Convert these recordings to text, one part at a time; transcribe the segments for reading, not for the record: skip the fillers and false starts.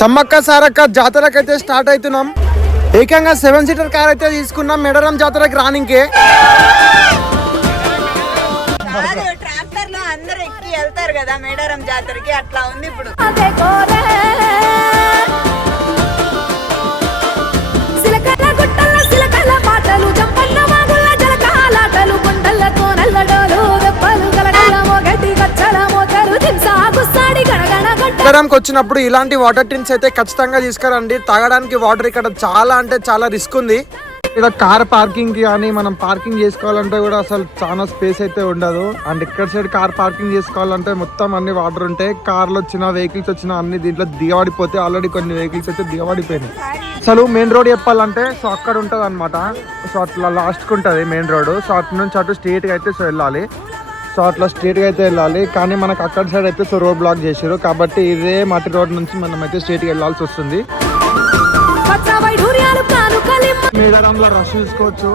Sammakka Sarakka జాతరకైతే start అవుతున్నాం. ఏకంగా 7 seater car అయితే తీసుకున్నాం మేడారం జాతరకి రానికే. ట్రాక్టర్ లో అందరూ ఎక్కి వెళ్తారు కదా మేడారం జాతరకి, అట్లా ఉంది ఇప్పుడు. మేడారంకి వచ్చినప్పుడు ఇలాంటి వాటర్ టిన్స్ అయితే ఖచ్చితంగా తీసుకురండి. తాగడానికి వాటర్ ఇక్కడ చాలా అంటే చాలా రిస్క్ ఉంది. ఇక్కడ కార్ పార్కింగ్ కి కానీ మనం పార్కింగ్ చేసుకోవాలంటే కూడా అసలు చాలా స్పేస్ అయితే ఉండదు. అండ్ ఇక్కడ సైడ్ కార్ పార్కింగ్ చేసుకోవాలంటే మొత్తం అన్ని వాటర్ ఉంటాయి. కార్లు వచ్చినా వెహికల్స్ వచ్చినా అన్ని దీంట్లో దిగబడిపోతే ఆల్రెడీ కొన్ని వెహికల్స్ అయితే దిగబడిపోయినాయి. అసలు మెయిన్ రోడ్ చెప్పాలంటే సో అక్కడ ఉంటుంది అనమాట. సో అట్లా లాస్ట్కి ఉంటుంది మెయిన్ రోడ్. సో అటు నుంచి అటు స్ట్రేట్గా అయితే సో వెళ్ళాలి. సో అట్లా స్ట్రేట్గా అయితే వెళ్ళాలి. కానీ మనకు అక్కడ సైడ్ అయితే సో రోడ్ బ్లాక్ చేశారు కాబట్టి ఇదే మట్టి రోడ్ నుంచి మనం అయితే స్ట్రేట్గా వెళ్ళాల్సి వస్తుంది. మేడారంలో రష్ చూసుకోవచ్చు.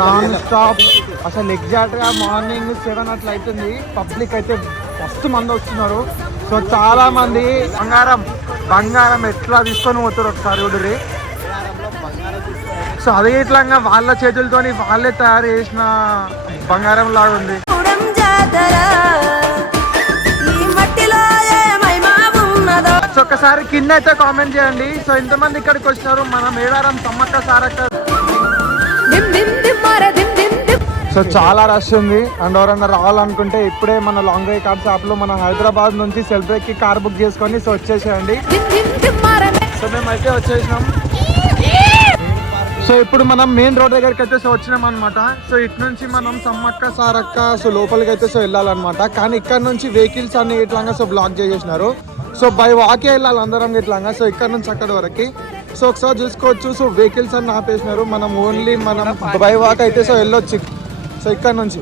నాన్ స్టాప్ అసలు ఎగ్జాక్ట్ గా మార్నింగ్ 7 అట్లా అవుతుంది. పబ్లిక్ అయితే ఫస్ట్ మంది వస్తున్నారు. సో చాలా మంది బంగారం ఎట్లా తీసుకొని పోతారు ఒకసారి చూడరి. సో అదే ఇట్లా వాళ్ళ చేతులతోని వాళ్ళే తయారు చేసిన బంగారం లాగా ఉంది. సో ఒకసారి కింద అయితే కామెంట్ చేయండి. సో ఇంతమంది ఇక్కడికి వచ్చినారు మన మేడారం సమ్మక్క సారక్క. సో చాలా రష్ ఉంది. అండ్ ఎవరన్నా రావాలనుకుంటే ఇప్పుడే మన లాంగ్ డ్రైవ్ కార్స్ యాప్ లో మన హైదరాబాద్ నుంచి సెల్బ్రేట్ కి కార్ బుక్ చేసుకొని సో వచ్చేసేయండి. సో మేమైతే వచ్చేసినాం. సో ఇప్పుడు మనం మెయిన్ రోడ్ దగ్గరికి అయితే సో వచ్చినాం అనమాట. సో ఇటు నుంచి మనం సమ్మక్క సారక్క సో లోపలికి అయితే సో వెళ్ళాలన్నమాట. కానీ ఇక్కడ నుంచి వెహికల్స్ అన్ని ఇట్లాగా సో బ్లాక్ చేసేసినారు. సో బై వాకే వెళ్ళాలి అందరం ఇట్లాగా. సో ఇక్కడ నుంచి అక్కడి వరకు సో ఒకసారి చూసుకోవచ్చు. సో వెహికల్స్ అన్ని ఆపేసినారు. మనం ఓన్లీ మనం బై వాక్ అయితే సో వెళ్ళొచ్చు. సో ఇక్కడ నుంచి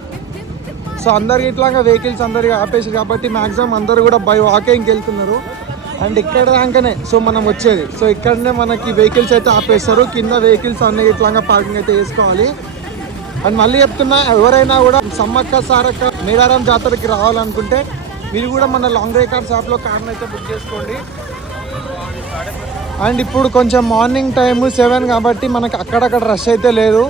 సో అందరికి ఇట్లాగా వెహికల్స్ అందరికి ఆపేసారు కాబట్టి మ్యాక్సిమం అందరు కూడా బై వాకే ఇంకెళ్తున్నారు. అండ్ ఇక్కడ దాకానే సో మనం వచ్చేది. సో ఇక్కడనే మనకి వెహికల్స్ అయితే ఆపేస్తారు. కింద వెహికల్స్ అన్ని ఇట్లాగా పార్కింగ్ అయితే వేసుకోవాలి. అండ్ మళ్ళీ చెప్తున్నా, ఎవరైనా కూడా సమ్మక్క సారక్క మేడారం జాతరకి రావాలనుకుంటే మీరు కూడా మన లాంగ్ డ్రైవ్ కార్స్ యాప్లో కార్ని అయితే బుక్ చేసుకోండి. అండ్ ఇప్పుడు కొంచెం మార్నింగ్ టైము 7 కాబట్టి మనకి అక్కడక్కడ రష్ అయితే లేదు.